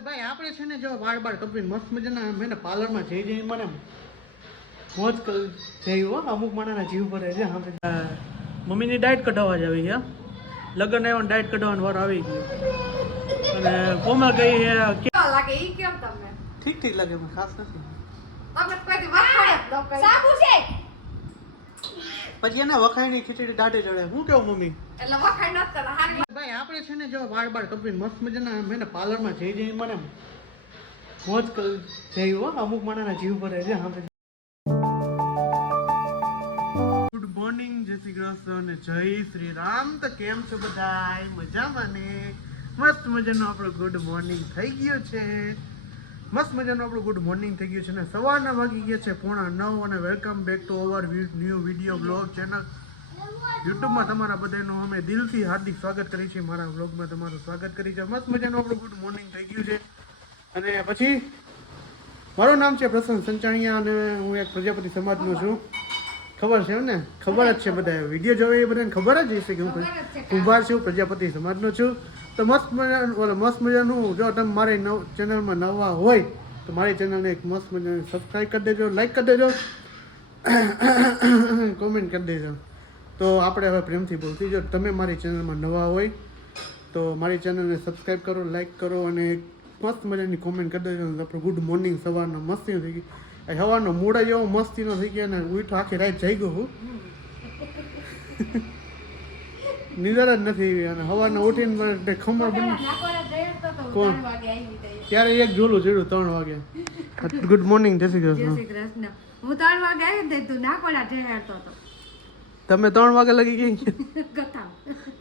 ભાઈ આપણે છે ને જો વાળ બાળ કપી મસ્ત મજાના મેં પાર્લરમાં જઈ જઈ મને મોજ કર જઈ હો. અમુક માણાના જીવ ભરે છે હા મમ્મીની ડાયટ કઢાવવા જ આવી છે. લગ્ન આવ્યો ડાયટ કઢાવવાનો વાર આવી ગયો. અને કોમલ ગઈ છે કે- લાગે ઈ કેમ તમને? ઠીક ઠીક લાગે મને ખાસ નથી. તમને કોઈ દી વખાણ જ ન કરી. સાબુ છે? પછી એને વખાઈની ખીચડી દાઢે ચડે. હું કેવું મમ્મી? એટલે વખાણ ન કરે ભાઈ આપણે છે ને જો વાળ બાળ કપી મસ્ત મજાના મેને પાર્લરમાં જઈ જઈ મને મોજ કર જઈ હો. અમુક માણાના જીવ ભરે છે હા ગુડ મોર્નિંગ જય શ્રી કૃષ્ણ અને જય શ્રી રામ. તો કેમ છો બધા મજામાં ને? મસ્ત મજાનો આપણો ગુડ મોર્નિંગ થઈ ગયો છે. મસ્ત મજાનું આપણું ગુડ મોર્નિંગ થઈ ગયું છે ને સવારના વાગી ગયા છે પોણા નવ અને welcome back to our new video blog channel યુટ્યુબમાં તમારા બધાનું અમે દિલથી હાર્દિક સ્વાગત કરી છે મારા વ્લોગમાં તમારું સ્વાગત કરી છે મસ્ત મજાનું આપણું ગુડ મોર્નિંગ થઈ ગયું છે. અને પછી મારું નામ છે પ્રસન્ન સંચાણિયા અને હું એક પ્રજાપતિ સમાજનો છું. ખબર છે ને ખબર જ છે બધા વીડિયો જોવે એ બધાને ખબર જ હશે કે હું કુંભાર છું પ્રજાપતિ સમાજનો છું. તો મસ્ત મજાનું, ઓલા મસ્ત મજાનું જો તમે મારી નવ ચેનલમાં નવા હોય, તો મારી ચેનલને એક મસ્ત મજાનું સબસ્ક્રાઈબ કરી દેજો લાઈક કરી દેજો કોમેન્ટ કરી દેજો. તો આપણે હવે પ્રેમથી બોલતી જો, તમે મારી ચેનલમાં નવા હોય, તો મારી ચેનલને સબસ્ક્રાઈબ કરો લાઈક કરો અને મસ્ત મજાની કોમેન્ટ કરી દેજો. આપણે ગુડ મોર્નિંગ સવારનો મસ્તી થઈ ગઈ હવાનો મૂડા જેવો મસ્તીનો થઈ ગયો અને ઉઠો આખી રાત જઈ ગયો હું. નિદર જ નથી અને સવારના ઉઠીને ખમણ બની કોણ? વાગે ત્યારે એક જોલું ચડ્યું ત્રણ વાગે. ગુડ મોર્નિંગ જય શ્રી કૃષ્ણ. હું ત્રણ વાગે આવી ને તું નાકોડા ઠેરતો હતો. તમે ત્રણ વાગે લગી ગઈ? કથા.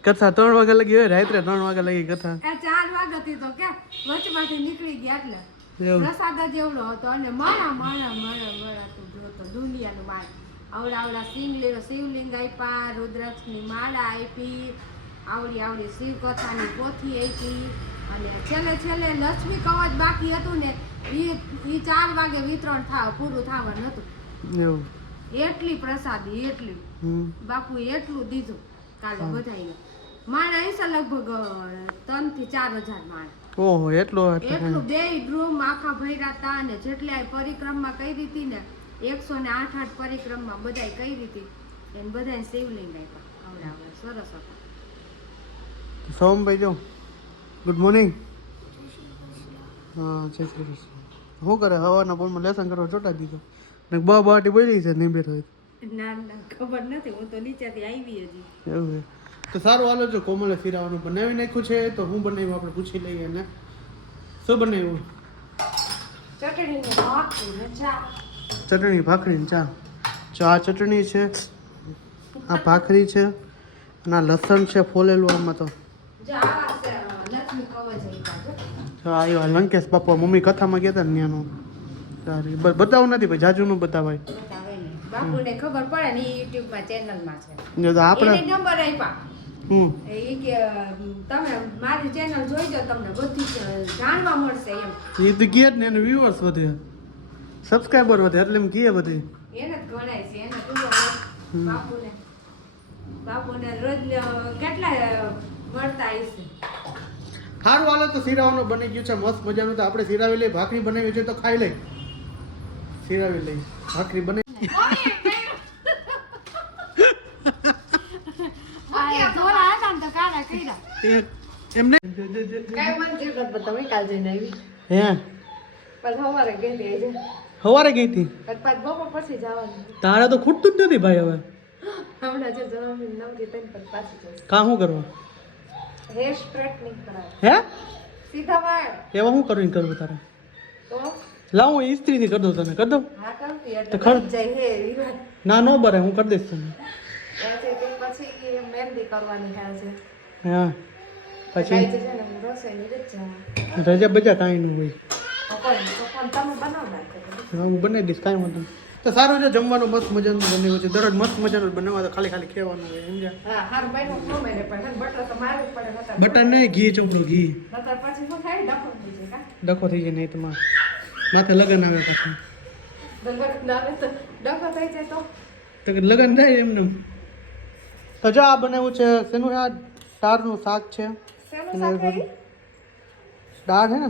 કથા ત્રણ વાગે લગી હોય રાત્રે ત્રણ વાગે લગી કથા. ચાર ચાર હતી તો કે વચમાંથી નીકળી ગયા એટલે. પ્રસાદ જ એવડો હતો અને મારા મારા મારા મારા તું જોતો દુનિયાનું માળ આવડા આવડા શિવલિંગ શિવલિંગ આપ્યા રુદ્રાક્ષની માળા આપી આવડી આવડી શિવકથાની પોથી આપી અને છેલ્લે છેલ્લે લક્ષ્મી કવચ બાકી હતું ને એ ચાર વાગે વિતરણ થાવ પૂરું થવાનું હતું. એટલી પ્રસાદી એટલી. બાપુ એટલું દીધું. કાલે બધાઈને માણા હશે લગભગ ત્રણથી ચાર હજાર માણા ઓહો એટલું એટલું બે રૂમ આખા ભર્યા હતા અને જેટલી પરિક્રમા કરી હતી ને એકસો ને આઠ આઠ પરિક્રમા બધાય કઈ રીતે? એને બધાય શિવલિંગ આપ્યા આવડા આવડા સરસ હતા સોમભાઈ જો. ગુડ મોર્નિંગ હા જય શ્રી કૃષ્ણ. શું કરે? હવાના બોલમાં લેસન કરવા ચોટા દીધો. ને બા બાટી બોલી છે નિંબેર હોય ના ના ખબર નથી. હું તો નીચેથી આવી હજી એવું છે. તો સારું હાલો જો કોમલે ફિરાવાનું બનાવી નાખ્યું છે તો હું બનાવ્યું આપણે પૂછી લઈએ ને શું બનાવ્યું? ચટણીની ભાખરી ને ચા ચટણી ભાખરી ચા. ચા આ ચટણી છે આ ભાખરી છે અને આ લસણ છે ફોલેલું આમાં તો. જો જો. જો આવ્યો લંકેશ બાપા મમ્મી કથામાં ગયા હતા ને ત્યાંનું. સારી બતાવું નથી ભાઈ જાજુનું બતાવાય. બાપુને ખબર પડે ને ઈ YouTube માં channel માં છે. જો તો આપણે નંબર આપ્યા. હમ. એ કે તમે મારી ચેનલ જોઈજો તમને બધી જાણવા મળશે એમ. એ તો કહે ને એને વ્યુઅર્સ વધે. સબસ્ક્રાઈબર વધે એટલે એમ કીએ બધી. એને જ ગણાય છે એને પૂરો બાપુને. બાપુને રોજ કેટલા મળતા હશે? સારું હાલો તો શીરાવાનું બની ગયું છે મસ્ત મજાનું. તો આપણે શીરાવી લઈ ભાખરી બનાવી છે તો ખાઈ લઈ શીરાવી લઈ ભાખરી બની એમને કાઈ મન થયું બતાવી તમે કાલ જઈને આવી. હે. પણ સવારે ગેલી આજે. સવારે ગઈ હતી. તારે તો ખૂટતું જ નથી ભાઈ હવે. કાં શું કરવા હે? એવા શું કરું કરવું તારે? લાવ હું ઇસ્ત્રીથી કરી દઉં તને કરી દઉં? તો ખર- ના નો બરે હું કરી દઈશ તને. હા. પછી? રજા બજા કાંઈ નું હોય. હા બનાવી દઈશ કાંઈ વાંધો નહીં. તો સારું છે જમવાનું મસ્ત મજાનું બન્યું છે. દરરોજ મસ્ત મજાનું બનાવવા તો ખાલી ખાલી ખેવાનું હોય સમજ્યા બટર તો મારવું પડે નકર બટર નહીં ઘી ચોપડું ઘી. નકર પછી શું થાય? ડખો થઈ જાય ડખો થઈ જાય નહીં તમારે માથે લગન આવે પછી. તો લગ્ન ડખો થઈ જાય તો? તો લગન થાય એમને. તો જો આ બનાવ્યું છે શેનું આ દાળનું શાક છે? શેનું શાક ખાઈ? દાળ છે ને?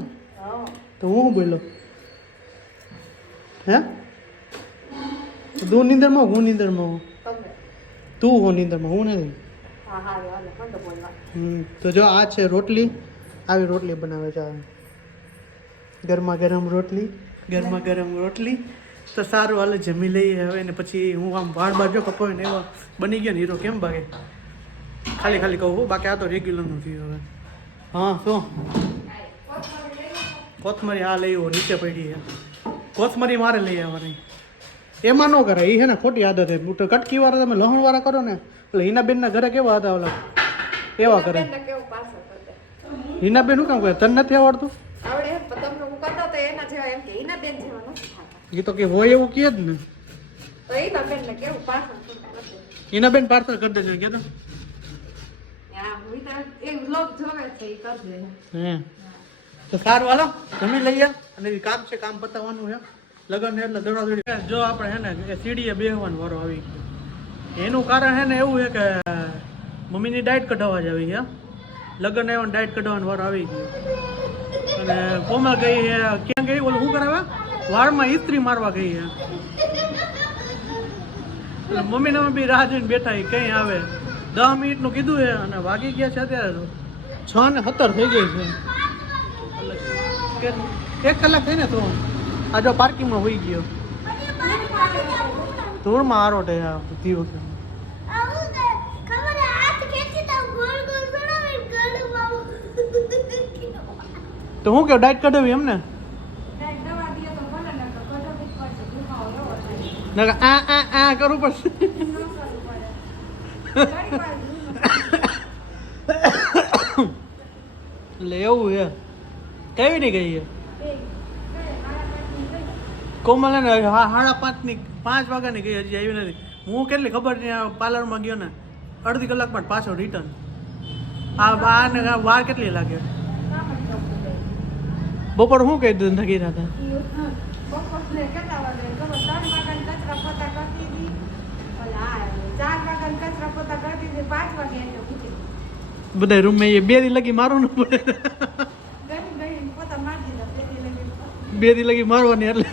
તો હું બોલ્યો? હે? તું નીંદરમાં હું નીંદરમાં હું? તું હો નીંદરમાં હું નથી તો જો આ છે રોટલી આવી રોટલી બનાવે છે ગરમા ગરમ રોટલી. ગરમા ગરમ રોટલી. તો સારું હાલે જમી લઈએ હવે ને પછી હું આમ વાળ બાજુ કપાવે ને એવા બની ગયો ને હીરો કેમ ભાગે? ખાલી ખાલી કહું બાકી આ તો રેગ્યુલરનું નથી હવે. હા શું કોથમરી આ લઈ નીચે પડી છે કોથમરી મારે લઈ આવવાની. એમાં ન કરે એ છે ને ખોટી આદત છે. તો કટકી વાળા તમે લહણ વાળા કરો ને એટલે હિનાબેનના ઘરે કેવા હતા ઓલા? એવા કરે. હિનાબેન શું કામ કરે? તને નથી આવડતું? આવડે એમ પણ તમને હું કરતો તો એના જેવા એમ કે એના બેન જેવા નથી થતા. એ તો કે હોય એવું કહે જ ને. તો એના બેનને કેવું પાછળ કરતા નથી. હિનાબેન પાર્સલ કરી દેજો કે તો હું. તો સારું, હાલો. જમી લઈએ. અને કામ છે, કામ પતાવવાનું છે. લગન એટલે દોડા જો આપણે હે ને સીડીએ બેહવાનો વારો આવી ગયો. એનું કારણ હે ને એવું છે કે મમ્મીની ડાયટ કઢાવવા જ આવી છે લગન આવ્યો ડાયટ કઢાવવાનો વારો આવી ગયો. અને કોમલ ગઈ છે? ક્યાં ગઈ? ઓલું શું કરાવે? વાળમાં ઇસ્ત્રી મારવા ગઈ છે. એટલે મમ્મીને બી રાહ જોઈને બેઠા એ કઈ આવે. દસ મિનિટનું કીધું છે અને વાગી ગયા છે અત્યારે છ ને સત્તર થઈ ગઈ છે. એક કલાક થઈ ને તો આ જો પાર્કિંગમાં હોઈ ગયો. ધૂળમાં આરોટે આ બધી વખત. તો હું કેવું, ડાયટ કઢાવી એમ ને દવા દે તો ભલે ને તો કઢાવી જ પડશે દુખાવો એવો થાય નકર આ આ આ કરવું પડશે. એટલે એવું છે. કેવી નહીં ગઈ છે? હે ને સાડા પાંચની, પાંચ વાગ્યાની ગઈ, હજી આવી નથી. હું કેટલી ખબર નહીં પાર્લરમાં ગયો ને, અડધી કલાકમાં જ પાછો રિટર્ન આ બા ને વાર કેટલી લાગે. બપોર શું કહી દીધું થકી હતા બધા રૂમમાં એ બે દી લગી મારું ન પડે ગઈ ગઈ પોતા મારી દીધા બે દી લગી બે દી લગી મારવાની એટલે.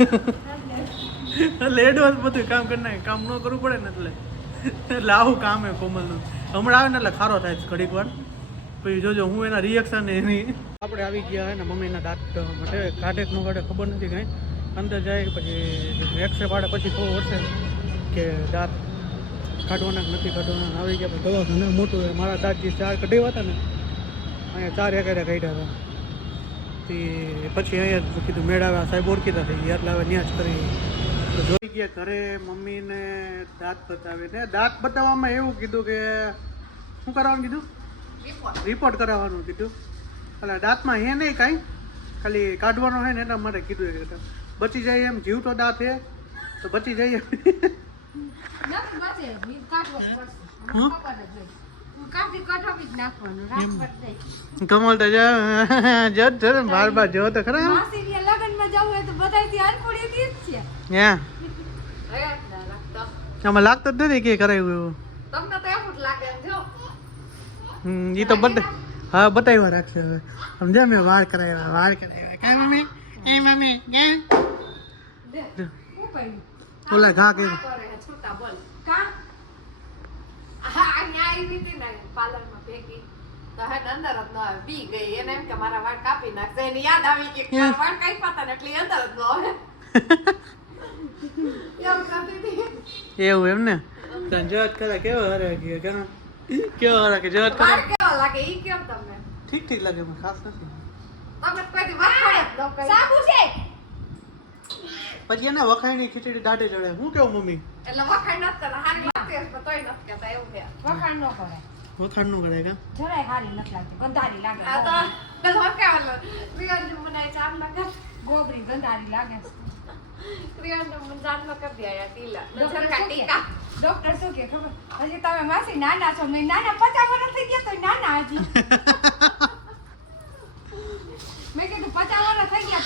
એટલે એડવાન્સ બધું કામ કરી નાખે. કામ ન કરવું પડે ને એટલે. એટલે આવું કામ હે કોમલનું. હમણાં આવે ને એટલે ખારો થાય ઘડીક વાર. પછી જોજો, હું એના રિએક્શન એની. આપણે આવી ગયા ને મમ્મીના દાંત માટે. કાઢે ન કાઢે ખબર નથી કાંઈ. અંદર જાય પછી એક્સરે પાડે, પછી ખબર પડશે કે દાંત કાઢવાના નથી કાઢવાના. આવી ગયા દવાખાને મોટું મારા દાંત જે ચાર કઢાવ્યા હતા ને. અહીંયા ચાર એકારે કાઢ્યા હતા. તે પછી અહીંયા જ કીધું મેળાવ્યા સાહેબ ઓળખીતા થઈ ગયા એટલે હવે ત્યાં જ કરી જોઈ ગયા ઘરે મમ્મીને દાંત બતાવીને દાંત બતાવવામાં એવું કીધું કે શું કરવાનું કીધું? રિપોર્ટ કરાવવાનું કીધું. એટલે દાંતમાં હે નહીં કાંઈ ખાલી કાઢવાનો હે ને એના માટે કીધું એ બચી જાય એમ જીવતો દાંત હે તો બચી જાય એમ. કમલ તો જો જો છે ને બાર બાર જો તો ખરા લગ્નમાં જવું હોય તો બધાયથી અનપુડીથી જ છે. હે. આમાં લાગતો જ નથી કે કરાવ્યું એવું. તમને તો એવું જ લાગે જો. હમ એ તો બતા હા બતાવ્યા રાખશે હવે. સમજ્યા મેં વાળ કરાવ્યા વાળ કરાવ્યા. કાંઈ મમ્મી? એ મમ્મી? ક્યાં? ઓલા ઘા કે બોલ. કા? હા અહીંયા આવી હતી ને પાર્લરમાં ભેગી. તો હેડ અંદર જ ન આવે બી ગઈ. એને એમ કે મારા વાળ કાપી નાખશે. એને યાદ આવી કે વાળ કાપ્યા હતા ને એટલે અંદર જ ન આવે. એવું કરતી હતી. એવું એમ ને તને કરે કેવો હરે કે કેવો કેવો હરે કે કરે કેવો લાગે? ઈ કેમ તમને? ઠીક ઠીક લાગે મને ખાસ નથી. તમે કોઈ સાબુ છે? પછી એને વખાઈની ખીચડી દાઢી ચડે. હું કેવું મમ્મી? એટલે વખાણ ન કરે. હારી લાગતી હશે તોય ન કહેતા એવું છે. વખાણ ન કરે. વખાણનું કરે કા? જરાય હારી નથી લાગતી. ગંધારી લાગે. આ તો પેલો વખાવેલો પ્રિયંજુ મને ચાર લગા ગોબરી ગંધારી લાગે પ્રિયંજુ મને ચાર લગા દ્યા ટીલા. ડોક્ટર ડોક્ટર શું કે ખબર? હજી તમે માસી નાના છો. મેં નાના પચાસ વર્ષ થઈ ગયા તો નાના હજી મેં કીધું પચાસ વર્ષ થઈ ગયા તો નાના નાના લાગે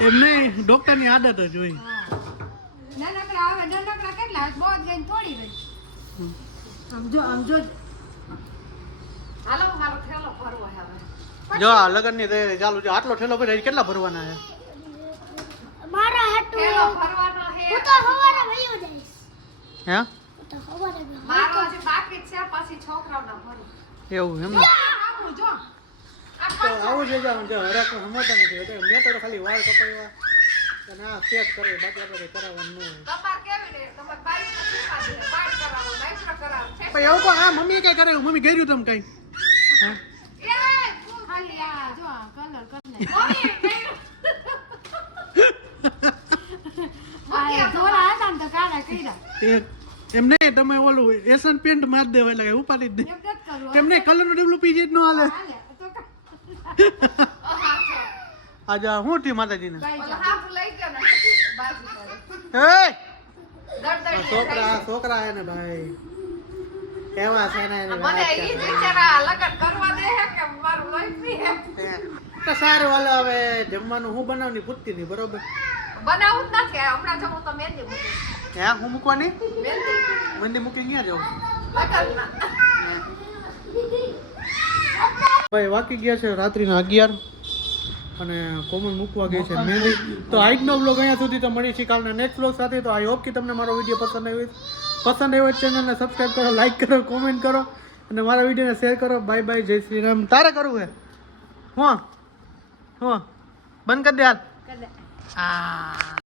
એમ નહીં ડોક્ટરની આદત જ હોય નાનકડા હવે નાનકડા કેટલા બહુ જઈને થોડી રહી આમ જો આમ જો હાલો મારો થેલો ભરવો હવે જો આ લગ્નની તૈયારી ચાલુ છે આટલો ઠેલો ભરી કેટલા ભરવાના છે મારા હાટુ પેલો ભરવાનો હે હું તો હવારે વયો જઈશ હે તો હવારે મારો હજી બાકી છે પછી છોકરાઓના ભરું એવું એમ ને જો તો આવું જ જવાનું જો હરાક સમજતા નથી એટલે મેં તો ખાલી વાળ કપાવ્યા. અને આ ચેક કરે બાકી આપણે કરાવવાનું છે એવું પણ હા મમ્મી કઈ? કરે મમ્મી કર્યું તમે કઈ કલર એમ નહીં તમે ઓલું એસન પેન્ટ માર દેવા એટલે ઉપાડી જ નહીં. કલર ડબલું પીજી જ ન હાલે. આજે હું થયું માતાજીને? છોકરા છોકરા હે ને ભાઈ. એવા છે ને મને ઈ જ લગન કરવા દે હે કે મારું લોહી હે? હે. તો સારું હાલો હવે જમવાનું હું બનાવની પૂછતી નહીં બરોબર? બનાવું જ નથી હમણાં જો તો મહેંદી મૂકીશ હે હું મૂકવાની? મહેંદી મૂકી ક્યાં જાઉં લગનમાં ભાઈ વાકી ગયા છે રાત્રિના અગિયાર અને કોમન મૂકવા ગઈ છે મહેંદી. તો આજનો બ્લોગ અહીંયા સુધી તો મળી છે. કાલના નેક્સ્ટ બ્લોગ સાથે તો આઈ હોપ કે તમને મારો વીડિયો પસંદ આવ્યો પસંદ આવ્યો ચેનલને સબસ્ક્રાઈબ કરો લાઈક કરો કોમેન્ટ કરો અને મારા વિડીયોને શેર કરો. બાય બાય જય શ્રી રામ. તારે કરવું હે? હું? હું? બંધ કરી દે હાલ. આ.